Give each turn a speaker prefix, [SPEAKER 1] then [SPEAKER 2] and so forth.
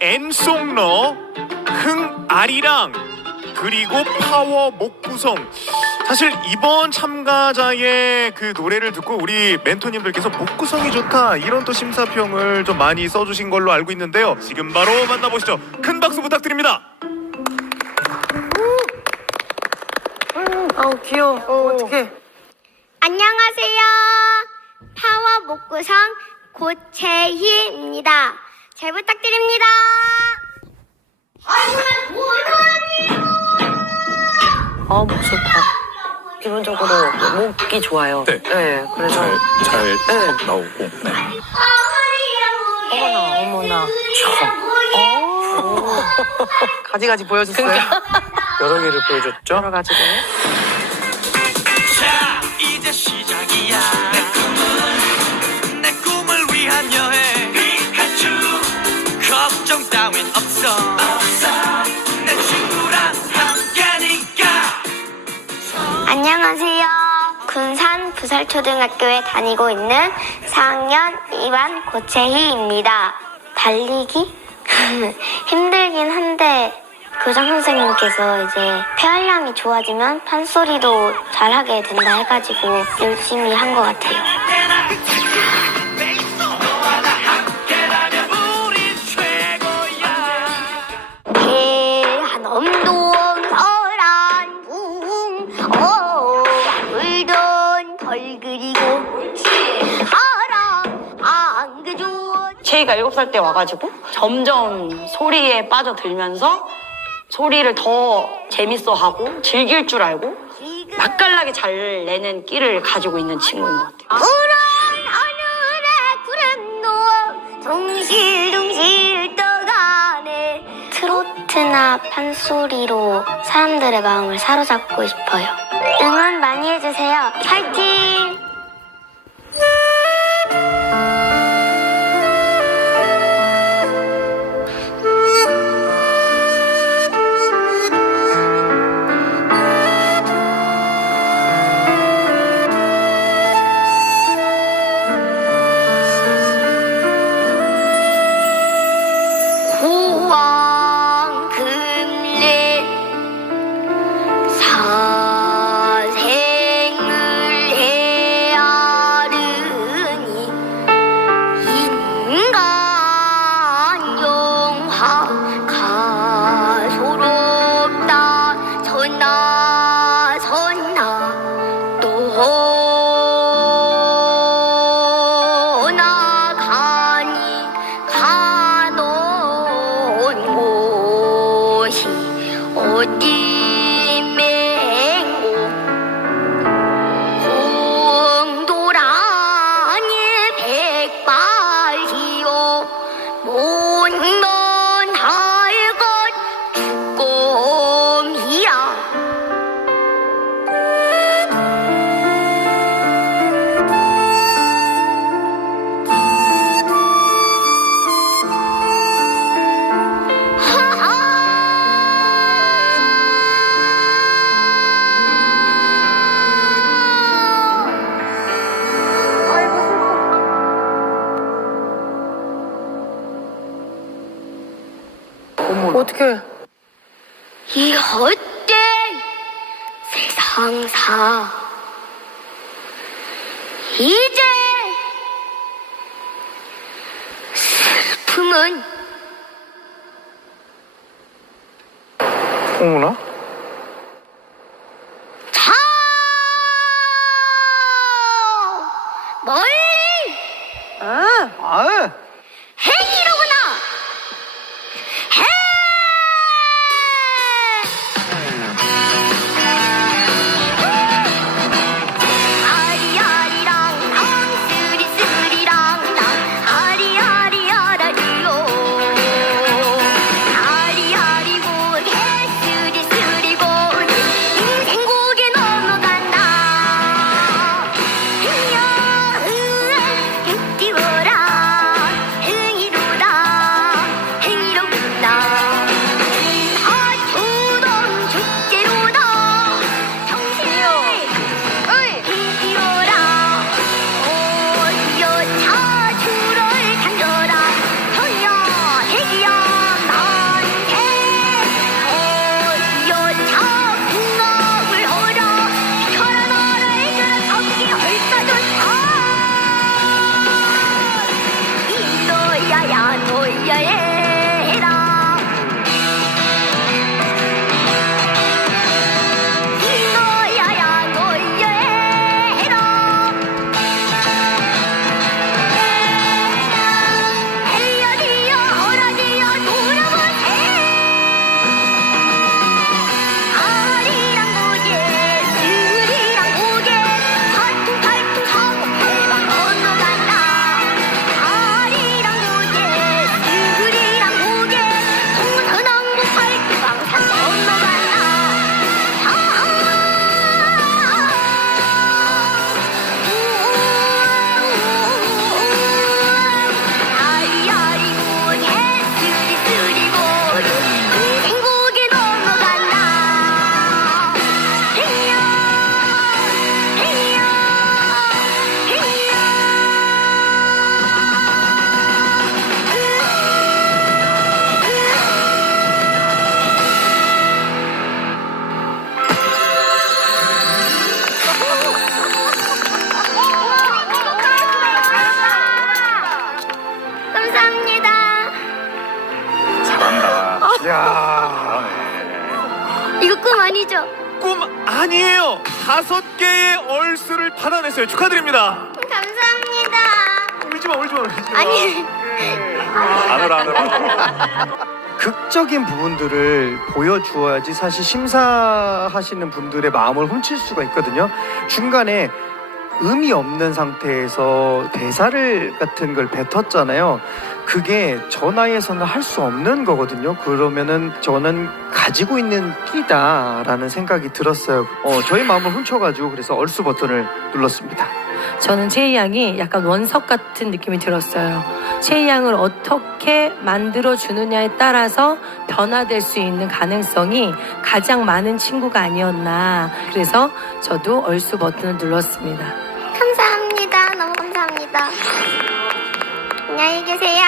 [SPEAKER 1] 엔송러, 흥아리랑 그리고 파워 목구성. 사실 이번 참가자의 그 노래를 듣고 우리 멘토님들께서 목구성이 좋다 이런 또 심사평을 좀 많이 써주신 걸로 알고 있는데요. 지금 바로 만나보시죠. 큰 박수 부탁드립니다.
[SPEAKER 2] 아우 귀여워. 어, 어떡해.
[SPEAKER 3] 안녕하세요. 파워 목구성 고채희입니다. 잘 부탁드립니다.
[SPEAKER 2] 아, 목 좋다. 기본적으로 목이 좋아요.
[SPEAKER 4] 네.
[SPEAKER 2] 그래서
[SPEAKER 4] 잘, 잘
[SPEAKER 2] 네.
[SPEAKER 4] 나오고. 네.
[SPEAKER 2] 어머나, 어머나. 어. 가지가지 보여줬어요.
[SPEAKER 4] 여러 개를 보여줬죠?
[SPEAKER 2] 여러 가지로.
[SPEAKER 3] 안녕하세요. 군산 부살초등학교에 다니고 있는 4학년 2반 고채희입니다. 달리기? 힘들긴 한데 교장 선생님께서 이제 폐활량이 좋아지면 판소리도 잘하게 된다 해가지고 열심히 한 것 같아요.
[SPEAKER 5] 채이가 7살 때 와가지고 점점 소리에 빠져들면서 소리를 더 재밌어하고 즐길 줄 알고 맛깔나게 잘 내는 끼를 가지고 있는 친구인 것 같아요.
[SPEAKER 3] 푸른 하늘에 구름 놓아 둥실둥실 떠가네. 트로트나 판소리로 사람들의 마음을 사로잡고 싶어요. 응원 많이 해주세요 나 선나 또 나가니 가놓은 곳이 어디
[SPEAKER 2] 어떡해.
[SPEAKER 3] 이 헛된 세상사 이제 슬픔은
[SPEAKER 4] 어머나?
[SPEAKER 3] 아니죠?
[SPEAKER 1] 꿈 아니에요. 다섯 개의 얼수를 받아냈어요. 축하드립니다.
[SPEAKER 3] 감사합니다.
[SPEAKER 1] 울지 마, 울지 마, 울지 마.
[SPEAKER 3] 아니.
[SPEAKER 1] 안 울어, 안 울어.
[SPEAKER 6] 극적인 부분들을 보여주어야지 사실 심사하시는 분들의 마음을 훔칠 수가 있거든요. 중간에 의미 없는 상태에서 대사를 같은 걸 뱉었잖아요. 그게 저 나이에서는 할 수 없는 거거든요. 그러면은 저는 가지고 있는 끼다라는 생각이 들었어요. 어, 저희 마음을 훔쳐가지고 그래서 얼쑤 버튼을 눌렀습니다.
[SPEAKER 7] 저는 채희 양이 약간 원석 같은 느낌이 들었어요. 채희 양을 어떻게 만들어 주느냐에 따라서 변화될 수 있는 가능성이 가장 많은 친구가 아니었나. 그래서 저도 얼쑤 버튼을
[SPEAKER 3] 눌렀습니다. 안녕히 계세요.